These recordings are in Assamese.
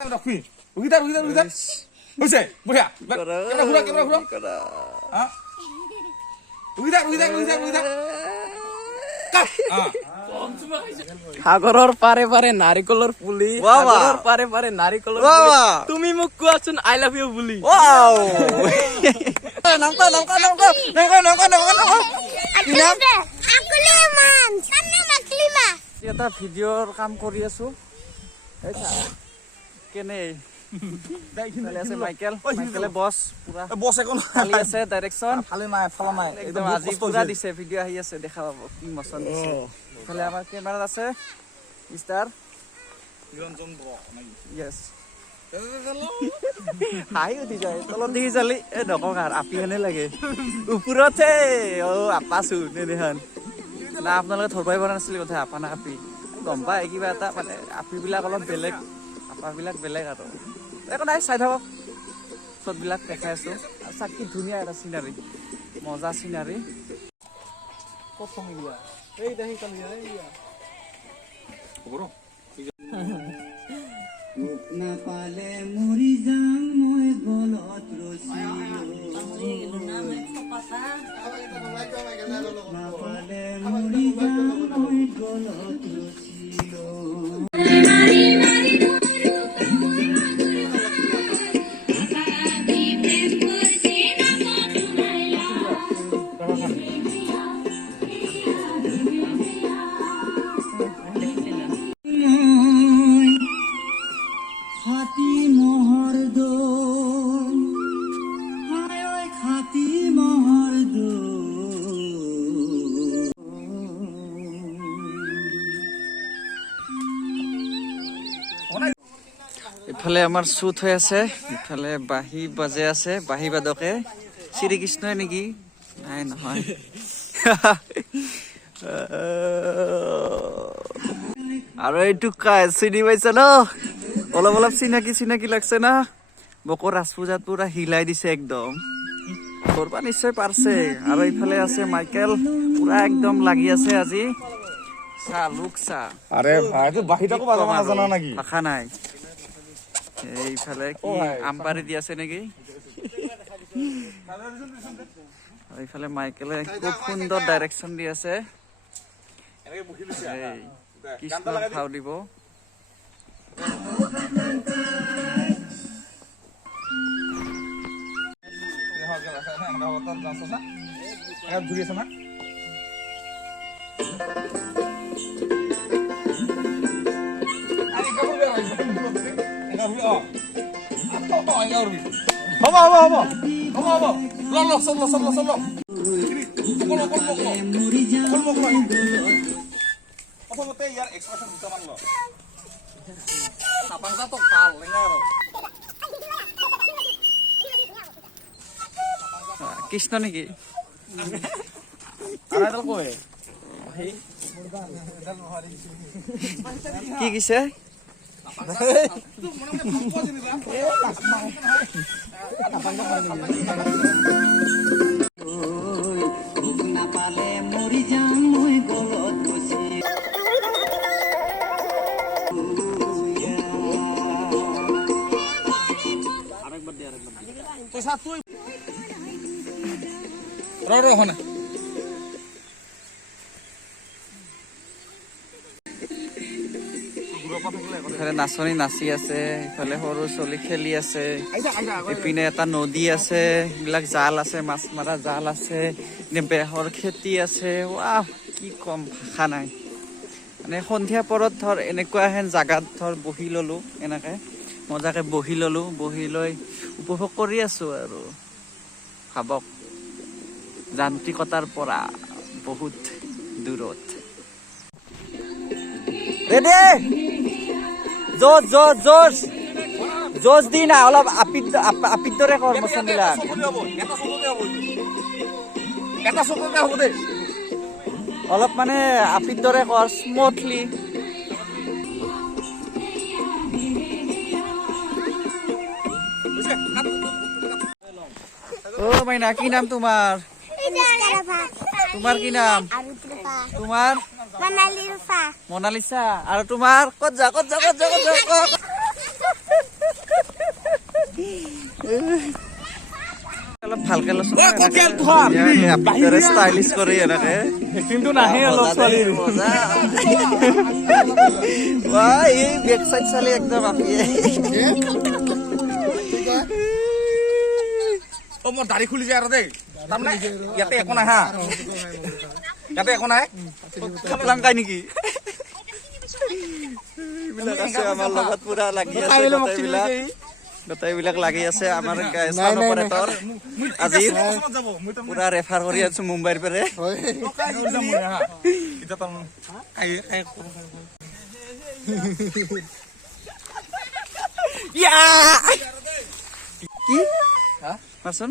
Rakmi. Ugitar. Huse, bhaiya. Kena ghura. Ha? Ugitar. Cut. সাগৰৰ পাৰে পাৰে নাৰিকলৰ পুলি সাগৰৰ পাৰে পাৰে নাৰিকলৰ পুলি তুমি মোক কোৱাচোন আই লাভ ইউ বুলি Wow. Nangka. Akuliman. Sana maklima. এটা ভিডিঅ'ৰ কাম কৰি আছো কেনে চলি আছে মাইকেলে বছ পুৰা Boss ekon. খালি আছে ডাইৰেকশ্যন Phale nai. একদম আজি পুৰা দিছে ভিডিঅ' আহি আছে দেখা পাব কি মচন দিছে ইফালে আমাৰ কেমেৰাত আছে মিষ্টাৰ Niranjan Bro. ইয়েছ হাই উঠি যায় তলত দেখি চালি এ নকওঁ আৰু আপি হেনে লাগে ওপৰতে আপাছো নেদেখান না আপোনালোকে ধৰিবই পৰা নাছিলে কথা আপা না আপি গম পায় কিবা এটা মানে আপিবিলাক অলপ বেলেগ আপাবিলাক বেলেগ আৰু একো নাই চাই থাকক চববিলাক দেখাই আছো চাকি ধুনীয়া এটা চিনাৰী মজা চিনাৰী প্ৰথম ইয়া এই দেখি কালি Bro. না পালে মৰি যাম মই গলত ৰছী না পালে মৰি যাম মই গলত ৰছী খাতি মহৰ দৈ হায় খাতি মহৰ ইফালে আমাৰ শ্বুট হৈ আছে ইফালে বাঁহী বাজে আছে বাঁহী বাদকে শ্ৰীকৃষ্ণই নেকি নাই নহয় আৰু এইটো কাই চিনি পাইছে ন অলপ চিনাকি লাগছে না মোকো ৰাজ পূজাত পুৰা হিলাই দিছে একদম কৰবা নিশ্চয় পাৰছে আৰু ইফালে আছে মাইকেল পুৰা একদম লাগি আছে আজি চা লুক চা Are bhai, tu bahita ko bajaba na jana naki? ভাষা নাই এইফালে কি আমবাৰী দি আছে নেকি এইফালে মাইকেলে খুব সুন্দৰ ডাইৰেকশ্যন দি আছে Enake bukhi lise. এই কৃষ্ণ ভাও দিব ঘুৰি আছে না প্ৰথমতে ইয়াৰ এক্সপ্ৰেছন দুটামান ল নাপাংজাটো ভাল লেঙা আৰু কৃষ্ণ নেকি আৰু এডাল কয় কি কিছে না পালে মৰি যাম মই গলত ৰছী পইচা তুই ৰ হনা ইফালে নাচনী নাচি আছে ইফালে সৰু ছোৱালী খেলি আছে ইপিনে এটা নদী আছে এইবিলাক জাল আছে মাছ মৰা জাল আছে বেহৰ খেতি আছে ৱাহ কি কম ভাষা নাই মানে সন্ধিয়া পৰত ধৰ এনেকুৱা হেন জাগাত ধৰ বহি ললো এনেকে মজাকে বহি ললো বহি লৈ উপভোগ কৰি আছো আৰু ভাবক যান্ত্ৰিকতাৰ পৰা বহুত দূৰত ৰেডি জোজ দি না অলপ আপিত দৰে কৰ মচনবিলাক এটা চকুতে হ'ব দে অলপ মানে আপিত দৰে কৰ স্মুথলি ও মাইনা কি নাম তোমাৰ তোমাৰ কি নাম তোমাৰ Manali Rufa. মোনালিসা আৰু তোমাৰ ক'ত যা ভালকে লচোন ঐ, ক'ত গেল তোহাৰ? ভিতৰে ষ্টাইলিছ কৰি এনেকে কিন্তু নাহে অলপ ছোৱালীৰ মজা এই বেক চাইড চালি একদম আপিয়ে মোৰ দাড়ি খুলি যায় আৰু দেই তাৰমানে ইয়াতে একো নাই হা ইয়াতে একো নাই খাপলাংকাই নেকি এইবিলাক আছে আমাৰ লগত পুৰা লাগি আছে গোটেইবিলাক লাগি আছে আমাৰ চাউন অপাৰেটৰ আজি পুৰা ৰেফাৰ কৰি আছো মুম্বাইৰ পৰা কি মাৰচোন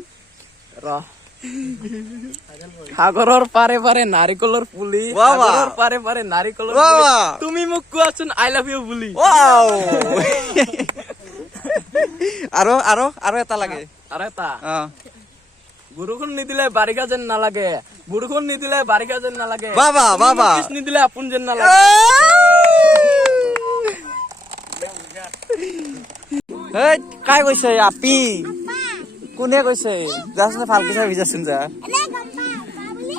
সাগৰৰ পাৰে পাৰে নাৰিকলৰ পুলি ৱাহ, ৱাহ। সাগৰৰ পাৰে পাৰে নাৰিকলৰ ৱাহ, পুলি ৱাহ। তুমি মোক কোৱাচোন আই লাভ ইউ বুলি ৱাও আৰু আৰু আৰু এটা লাগে আৰু এটা অ বৰষুণ নিদিলে বাৰিষা যেন নালাগে বৰষুণ নিদিলে বাৰিষা যেন নালাগে বাবা, তুমি বাবা। মোক kiss নিদিলে আপোন যেন নালাগে এই কাই কৈছে আপি কোনে কৈছে যাচোন ভালকে চাই ভিজাচোন যা এনে গম পাওঁ বুলি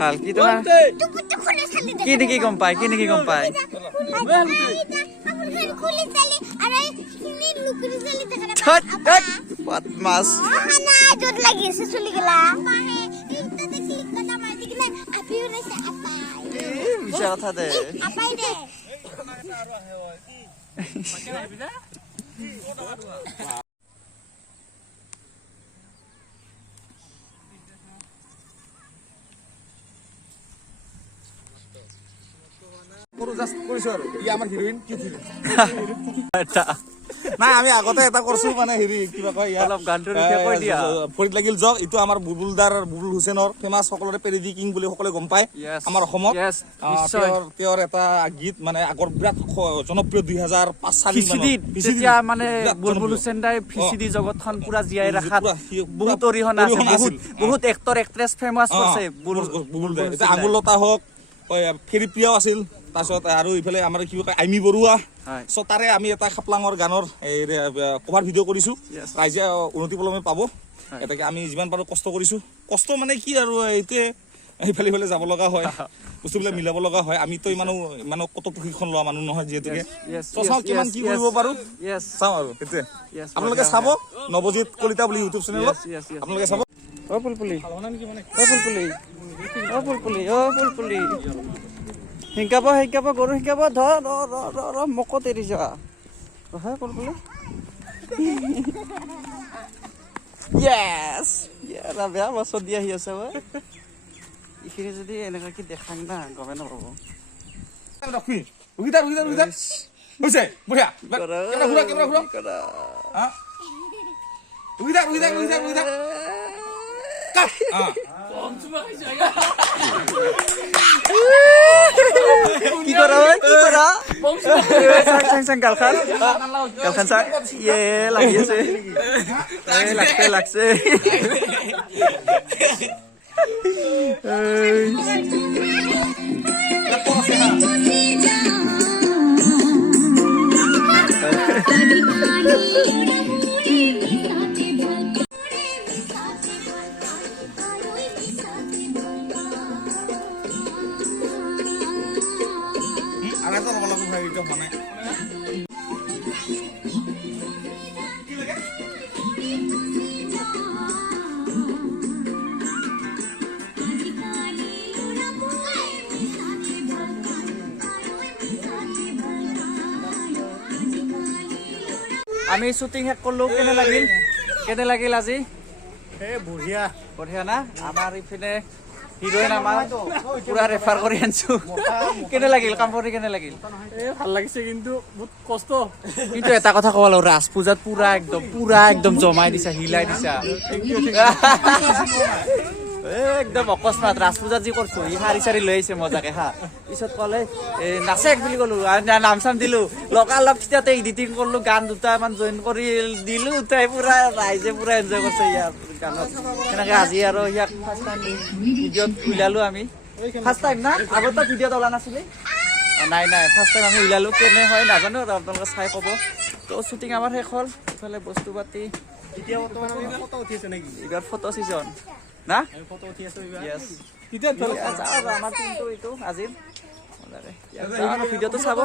ভালকে তোমাৰ টুকুটো খুলি চালি কি নেকি গম পায় কি নেকি গম পায় খুলি চালি আৰু এইখিনি লুকুৰি চালি দেখা বদমাছ না জোর লাগিয়েছে চলি গেলা মাহে ইনটাতে ক্লিক করতে মার দিলে আপি উনেছে আপাই মিছা কথা দে আপাই দে জাষ্ট কৰিছো আৰু ই আমাৰ হিৰোইন কি ফিল্ম এটা নাই আমি আগতে এটা কৰিছো মানে হেৰি কিবা কয় ইয়াত অলপ গানটোৰ বিষয়ে কৈ দিয়া। ফৰিদ লাগিল জক এইটো আমাৰ বুবুল হুছেইনৰ ফেমাছ সকলোৰে পেৰেডি কিং বুলি সকলোৱে গম পায় Yes. আমাৰ অসমত Yes, নিশ্চয়। তেওঁৰ এটা গীত মানে আগৰ বিৰাট জনপ্ৰিয় 2005 চালি ভিচিডিত যেতিয়া মানে বুলবুল হুছেইন দাই ভিচিডি জগতখন পুৰা জীয়াই ৰাখাত বহুত অৰিহণা আছে বহুত এক্টৰ এক্ট্ৰেছ ফেমাছ আছে বুবুল দা এটা আঙুলতা হওক ফেৰি প্ৰিয়াও আছিল তাৰপিছত আৰু ইফালে আমাৰ কি কয় আইমি বৰুৱা হয়। চ' তাৰে আমি এটা খাপলাঙৰ গানৰ কভাৰ ভিডিঅ' কৰিছো Yes. ৰাইজে উন্নতি পলমে পাব এটাকে আমি যিমান পাৰো কষ্ট কৰিছো কষ্ট মানে কি আৰু এইটোৱে ইফালে ইফালে যাব লগা হয় বস্তুবিলাক মিলাব লগা হয় আমিতো ইমানো কত প্ৰশিক্ষণ লোৱা মানুহ নহয় যিহেতুকে Yes, ত' চাওঁ কিমান কি কৰিব পাৰো Yes. চাওঁ আৰু সেইটোৱে Yes, আপোনালোকে চাব নৱজিত কলিতা বুলি ইউটিউব চেনেলত Yes, yes, yes. আপোনালোকে চাব অ পুলপুলি অ পুলপুলি অ পুলপুলি অ পুলপুলি শিকাব গৰু শিকাব ধৰ মকত এৰি যোৱা হে পুলপুলি য়েছ ইয়াৰা বেয়া বছৰ দি আহি আছে এইখিনি যদি এনেকুৱা কি দেখাং না গমে নাপাব হৈছে বঢ়িয়া কেমেৰা ঘূৰা হা কাট কি কৰা চাং গালখান চাং ইয়ে লাগি আছে লাগছে আৰু এটা ল'ব লাগিব এইটো মানে আমি শ্বুটিং শেষ কৰিলো কেনে লাগিল আজি বঢ়িয়া না আমাৰ ইপিনে হিৰোইন আমাৰ পুৰা ৰেফাৰ কৰি আনছো কেনে লাগিল কাম কৰি কেনে লাগিল ভাল লাগিছে কিন্তু বহুত কষ্ট কিন্তু এটা কথা ক'ব লাগিব ৰাজ পূজাত পুৰা একদম জমাই দিছা হিলাই দিছা একদম অকস্মাত ৰাজ পূজাত যি কৰছো ই শাৰী চাৰি লৈ আহিছে মজাকে হা পিছত ক'লে নাচেক বুলি ক'লো নাম চাম দিলো লগালগ তেতিয়াতে এডিটিং কৰিলো গান দুটামান জইন কৰি দিলো তাই পুৰা ৰাইজে পুৰা এনজয় কৰিছে ইয়াৰ গানত সেনেকে আজি আৰু ইয়াক ফাৰ্ষ্ট টাইম ভিডিঅ'ত উলিয়ালো আমি ফাৰ্ষ্ট টাইম না আগতে ভিডিঅ'ত ওলা নাছিলে নাই নাই ফাৰ্ষ্ট টাইম আমি ওলালো কেনে হয় নাজানো আৰু আপোনালোকে চাই ক'ব তো শ্বুটিং আমাৰ শেষ হ'ল ইফালে বস্তু পাতি এতিয়া বৰ্তমান আমি ফটো উঠি আছো নেকি এইবাৰ ফটো ছিজন না আমি ফটো উঠি আছো এইবাৰ Yes. যাওঁ আৰু আমাৰ টিমটো এইটো আজিৰ যাওঁ আৰু ভিডিঅ'টো চাব